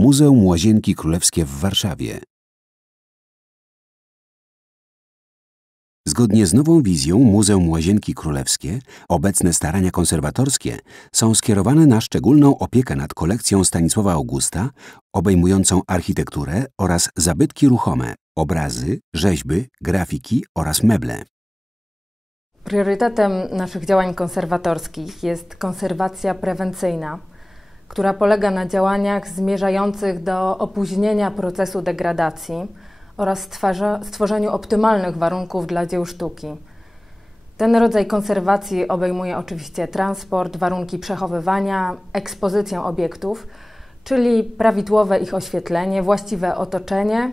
Muzeum Łazienki Królewskie w Warszawie. Zgodnie z nową wizją Muzeum Łazienki Królewskie, obecne starania konserwatorskie są skierowane na szczególną opiekę nad kolekcją Stanisława Augusta, obejmującą architekturę oraz zabytki ruchome, obrazy, rzeźby, grafiki oraz meble. Priorytetem naszych działań konserwatorskich jest konserwacja prewencyjna, która polega na działaniach zmierzających do opóźnienia procesu degradacji oraz stworzeniu optymalnych warunków dla dzieł sztuki. Ten rodzaj konserwacji obejmuje oczywiście transport, warunki przechowywania, ekspozycję obiektów, czyli prawidłowe ich oświetlenie, właściwe otoczenie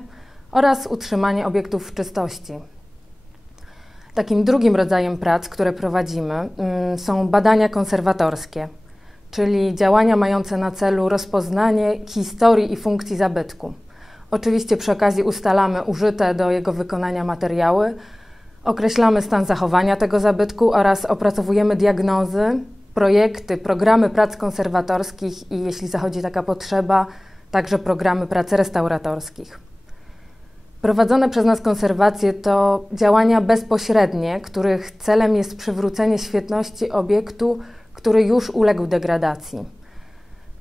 oraz utrzymanie obiektów w czystości. Takim drugim rodzajem prac, które prowadzimy, mm, są badania konserwatorskie, czyli działania mające na celu rozpoznanie historii i funkcji zabytku. Oczywiście przy okazji ustalamy użyte do jego wykonania materiały, określamy stan zachowania tego zabytku oraz opracowujemy diagnozy, projekty, programy prac konserwatorskich i jeśli zachodzi taka potrzeba, także programy prac restauratorskich. Prowadzone przez nas konserwacje to działania bezpośrednie, których celem jest przywrócenie świetności obiektu, który już uległ degradacji.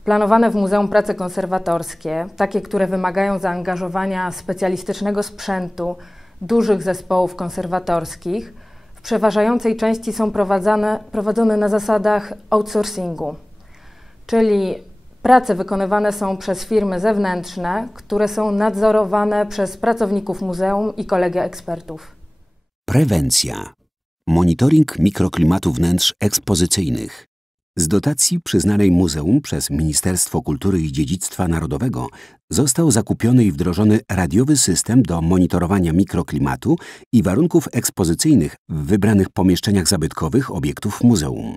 Planowane w muzeum prace konserwatorskie, takie, które wymagają zaangażowania specjalistycznego sprzętu, dużych zespołów konserwatorskich, w przeważającej części są prowadzone, prowadzone na zasadach outsourcingu, czyli Prace wykonywane są przez firmy zewnętrzne, które są nadzorowane przez pracowników muzeum i kolegia ekspertów. Prewencja. Monitoring mikroklimatu wnętrz ekspozycyjnych. Z dotacji przyznanej muzeum przez Ministerstwo Kultury i Dziedzictwa Narodowego został zakupiony i wdrożony radiowy system do monitorowania mikroklimatu i warunków ekspozycyjnych w wybranych pomieszczeniach zabytkowych obiektów muzeum.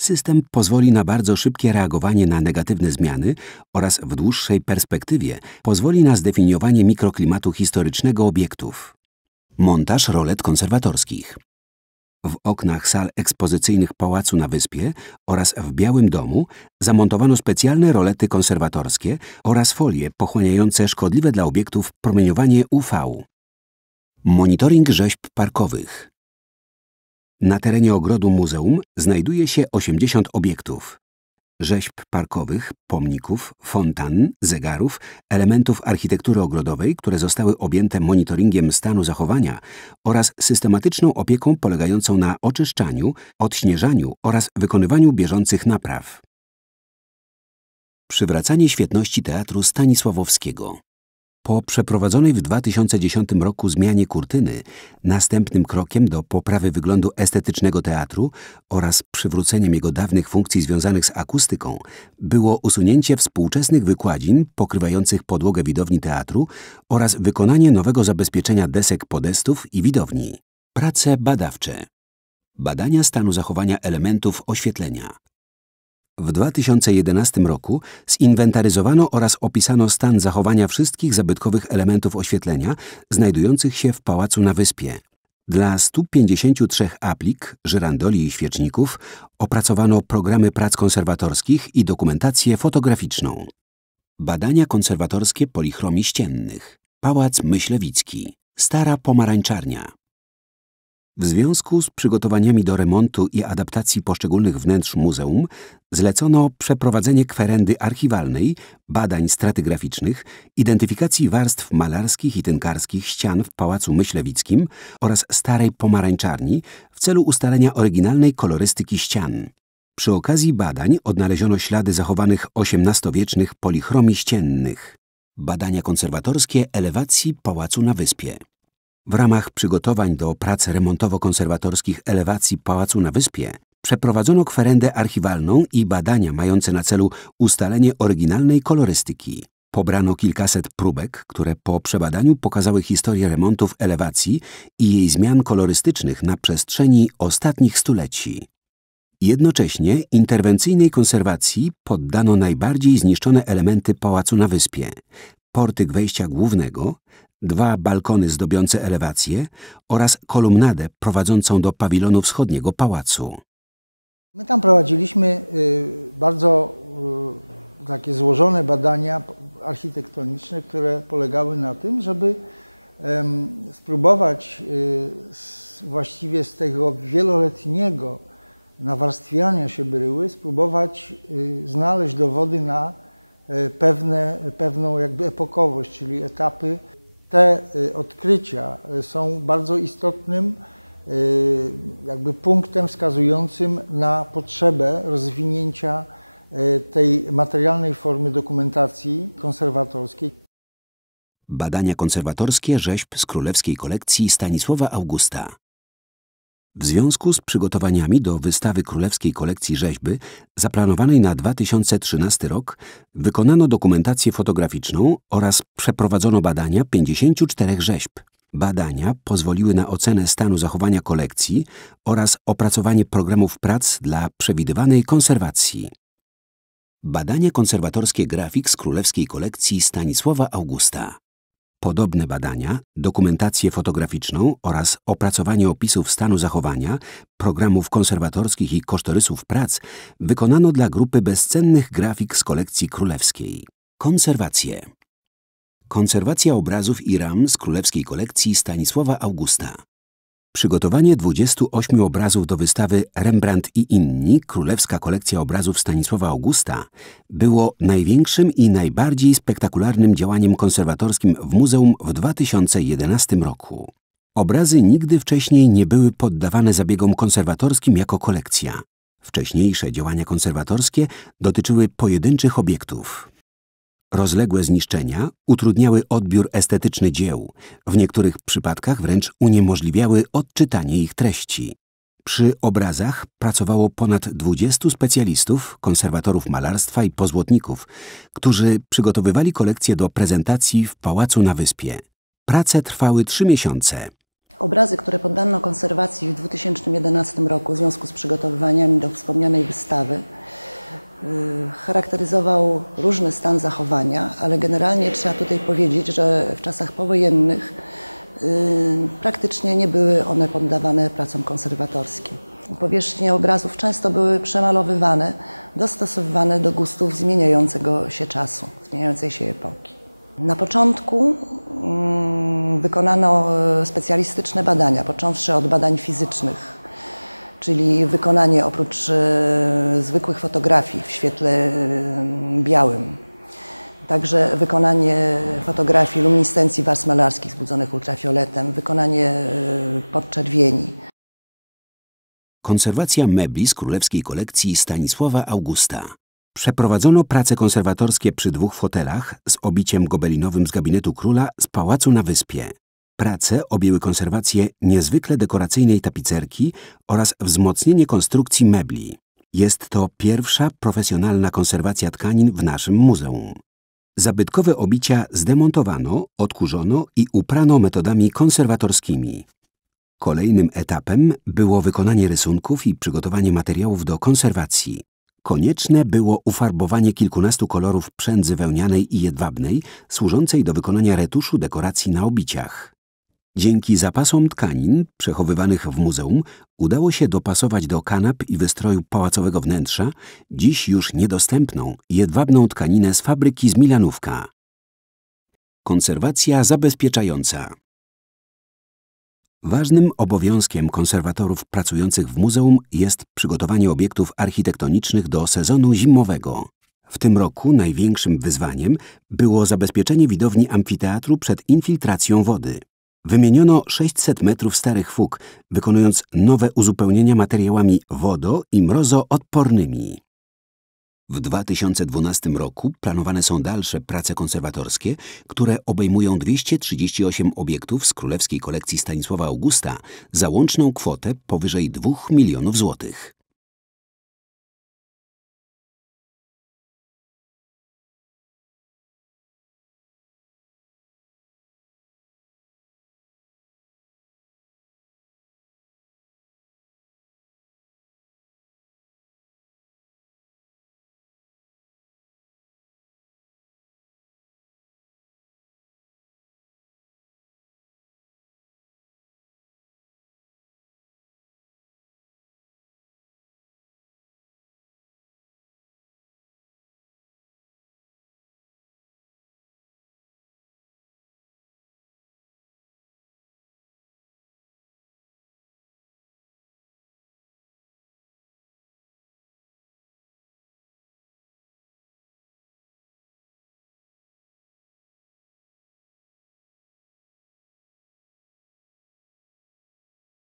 System pozwoli na bardzo szybkie reagowanie na negatywne zmiany oraz w dłuższej perspektywie pozwoli na zdefiniowanie mikroklimatu historycznego obiektów. Montaż rolet konserwatorskich. W oknach sal ekspozycyjnych Pałacu na Wyspie oraz w Białym Domu zamontowano specjalne rolety konserwatorskie oraz folie pochłaniające szkodliwe dla obiektów promieniowanie UV. Monitoring rzeźb parkowych. Na terenie ogrodu muzeum znajduje się 80 obiektów. Rzeźb parkowych, pomników, fontan, zegarów, elementów architektury ogrodowej, które zostały objęte monitoringiem stanu zachowania oraz systematyczną opieką polegającą na oczyszczaniu, odśnieżaniu oraz wykonywaniu bieżących napraw. Przywracanie świetności Teatru Stanisławowskiego po przeprowadzonej w 2010 roku zmianie kurtyny, następnym krokiem do poprawy wyglądu estetycznego teatru oraz przywróceniem jego dawnych funkcji związanych z akustyką było usunięcie współczesnych wykładzin pokrywających podłogę widowni teatru oraz wykonanie nowego zabezpieczenia desek podestów i widowni. Prace badawcze. Badania stanu zachowania elementów oświetlenia. W 2011 roku zinwentaryzowano oraz opisano stan zachowania wszystkich zabytkowych elementów oświetlenia znajdujących się w pałacu na wyspie. Dla 153 aplik, żyrandoli i świeczników opracowano programy prac konserwatorskich i dokumentację fotograficzną. Badania konserwatorskie polichromii ściennych. Pałac Myślewicki. Stara pomarańczarnia. W związku z przygotowaniami do remontu i adaptacji poszczególnych wnętrz muzeum zlecono przeprowadzenie kwerendy archiwalnej, badań stratygraficznych, identyfikacji warstw malarskich i tynkarskich ścian w Pałacu Myślewickim oraz Starej Pomarańczarni w celu ustalenia oryginalnej kolorystyki ścian. Przy okazji badań odnaleziono ślady zachowanych XVIII-wiecznych polichromii ściennych. Badania konserwatorskie elewacji Pałacu na Wyspie. W ramach przygotowań do prac remontowo-konserwatorskich elewacji Pałacu na Wyspie przeprowadzono kwerendę archiwalną i badania mające na celu ustalenie oryginalnej kolorystyki. Pobrano kilkaset próbek, które po przebadaniu pokazały historię remontów elewacji i jej zmian kolorystycznych na przestrzeni ostatnich stuleci. Jednocześnie interwencyjnej konserwacji poddano najbardziej zniszczone elementy pałacu na wyspie, portyk wejścia głównego, dwa balkony zdobiące elewację oraz kolumnadę prowadzącą do pawilonu wschodniego pałacu. My tam prowadziliśmy y, bardzo y, takie złożone badania architektoniczne, które polegały na tym, żeby spróbować właściwie z tego wieloletniego nawarstwiania się bryły, spróbować znaleźć dowody na pewne, pewną jakby epokowość, czyli etapy. Te odkrycia są bardzo istotnym jakby punktem wskazującym na potrzebę rozwinięcia tej materialnej formy dokumentacji konserwatorskiej. Badania konserwatorskie rzeźb z królewskiej kolekcji Stanisława Augusta. W związku z przygotowaniami do wystawy królewskiej kolekcji rzeźby zaplanowanej na 2013 rok wykonano dokumentację fotograficzną oraz przeprowadzono badania 54 rzeźb. Badania pozwoliły na ocenę stanu zachowania kolekcji oraz opracowanie programów prac dla przewidywanej konserwacji. Badania konserwatorskie grafik z królewskiej kolekcji Stanisława Augusta. Podobne badania, dokumentację fotograficzną oraz opracowanie opisów stanu zachowania, programów konserwatorskich i kosztorysów prac wykonano dla grupy bezcennych grafik z kolekcji królewskiej. Konserwacje. Konserwacja obrazów i ram z królewskiej kolekcji Stanisława Augusta. Przygotowanie 28 obrazów do wystawy Rembrandt i inni Królewska kolekcja obrazów Stanisława Augusta było największym i najbardziej spektakularnym działaniem konserwatorskim w muzeum w 2011 roku. Obrazy nigdy wcześniej nie były poddawane zabiegom konserwatorskim jako kolekcja. Wcześniejsze działania konserwatorskie dotyczyły pojedynczych obiektów. Rozległe zniszczenia utrudniały odbiór estetyczny dzieł, w niektórych przypadkach wręcz uniemożliwiały odczytanie ich treści. Przy obrazach pracowało ponad 20 specjalistów, konserwatorów malarstwa i pozłotników, którzy przygotowywali kolekcję do prezentacji w pałacu na wyspie. Prace trwały trzy miesiące. Obrazy, które poddano konserwacji w 2011 roku w związku z przygotowywaniami do wspomnianej wystawy, charakteryzował różny stan zachowania, ale generalnie trzeba tutaj powiedzieć, że w czasach powojennych y, praktycznie nie były one poddawane pracom konserwatorskim. Powierzchnie obrazów często były przemalowywane, dostosowywane do gustów zmieniającego się czasu, zmieniającej się epoki. Na początku mm, wykonano y, specjalistyczne badania, począwszy od badań fizycznych, czyli wykonanie oprócz e, zwykłych fotografii w świetle e, białym, także wykonanie fotografii luminiscencji warstw malarskich zbudzonych ultrafioletem, wykonanie e, podczerwieni. Konserwacja mebli z królewskiej kolekcji Stanisława Augusta. Przeprowadzono prace konserwatorskie przy dwóch fotelach z obiciem gobelinowym z gabinetu króla z pałacu na wyspie. Prace objęły konserwację niezwykle dekoracyjnej tapicerki oraz wzmocnienie konstrukcji mebli. Jest to pierwsza profesjonalna konserwacja tkanin w naszym muzeum. Zabytkowe obicia zdemontowano, odkurzono i uprano metodami konserwatorskimi. Kolejnym etapem było wykonanie rysunków i przygotowanie materiałów do konserwacji. Konieczne było ufarbowanie kilkunastu kolorów przędzy wełnianej i jedwabnej, służącej do wykonania retuszu dekoracji na obiciach. Dzięki zapasom tkanin przechowywanych w muzeum udało się dopasować do kanap i wystroju pałacowego wnętrza dziś już niedostępną jedwabną tkaninę z fabryki z Milanówka. Konserwacja zabezpieczająca Ważnym obowiązkiem konserwatorów pracujących w muzeum jest przygotowanie obiektów architektonicznych do sezonu zimowego. W tym roku największym wyzwaniem było zabezpieczenie widowni amfiteatru przed infiltracją wody. Wymieniono 600 metrów starych fug, wykonując nowe uzupełnienia materiałami wodo- i mrozoodpornymi. W 2012 roku planowane są dalsze prace konserwatorskie, które obejmują 238 obiektów z królewskiej kolekcji Stanisława Augusta za łączną kwotę powyżej 2 milionów złotych.